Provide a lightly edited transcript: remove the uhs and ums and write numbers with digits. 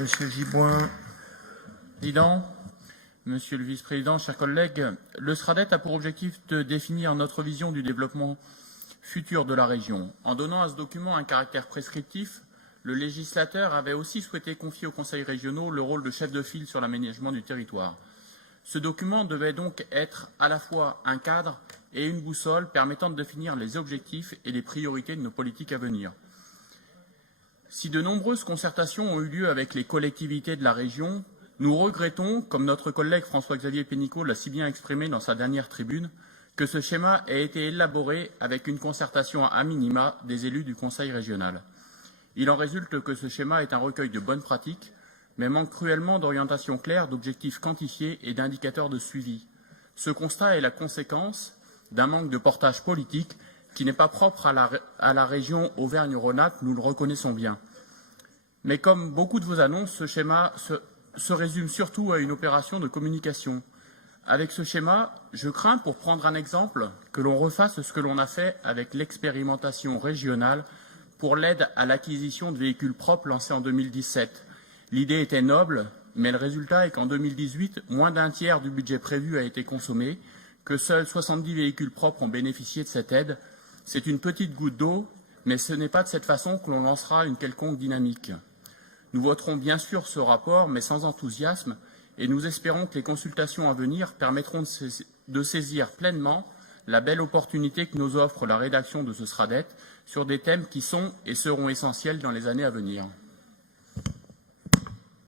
Monsieur Giboin. Président, Monsieur le Vice-président, chers collègues, le SRADET a pour objectif de définir notre vision du développement futur de la région. En donnant à ce document un caractère prescriptif, le législateur avait aussi souhaité confier aux conseils régionaux le rôle de chef de file sur l'aménagement du territoire. Ce document devait donc être à la fois un cadre et une boussole permettant de définir les objectifs et les priorités de nos politiques à venir. Si de nombreuses concertations ont eu lieu avec les collectivités de la région, nous regrettons, comme notre collègue François-Xavier Pénicaud l'a si bien exprimé dans sa dernière tribune, que ce schéma ait été élaboré avec une concertation à minima des élus du Conseil régional. Il en résulte que ce schéma est un recueil de bonnes pratiques, mais manque cruellement d'orientation claire, d'objectifs quantifiés et d'indicateurs de suivi. Ce constat est la conséquence d'un manque de portage politique qui n'est pas propre à la région Auvergne-Rhône-Alpes, nous le reconnaissons bien. Mais comme beaucoup de vos annonces, ce schéma se résume surtout à une opération de communication. Avec ce schéma, je crains, pour prendre un exemple, que l'on refasse ce que l'on a fait avec l'expérimentation régionale pour l'aide à l'acquisition de véhicules propres lancée en 2017. L'idée était noble, mais le résultat est qu'en 2018, moins d'un tiers du budget prévu a été consommé, que seuls 70 véhicules propres ont bénéficié de cette aide. C'est une petite goutte d'eau, mais ce n'est pas de cette façon que l'on lancera une quelconque dynamique. Nous voterons bien sûr ce rapport, mais sans enthousiasme, et nous espérons que les consultations à venir permettront de saisir pleinement la belle opportunité que nous offre la rédaction de ce SRADET sur des thèmes qui sont et seront essentiels dans les années à venir.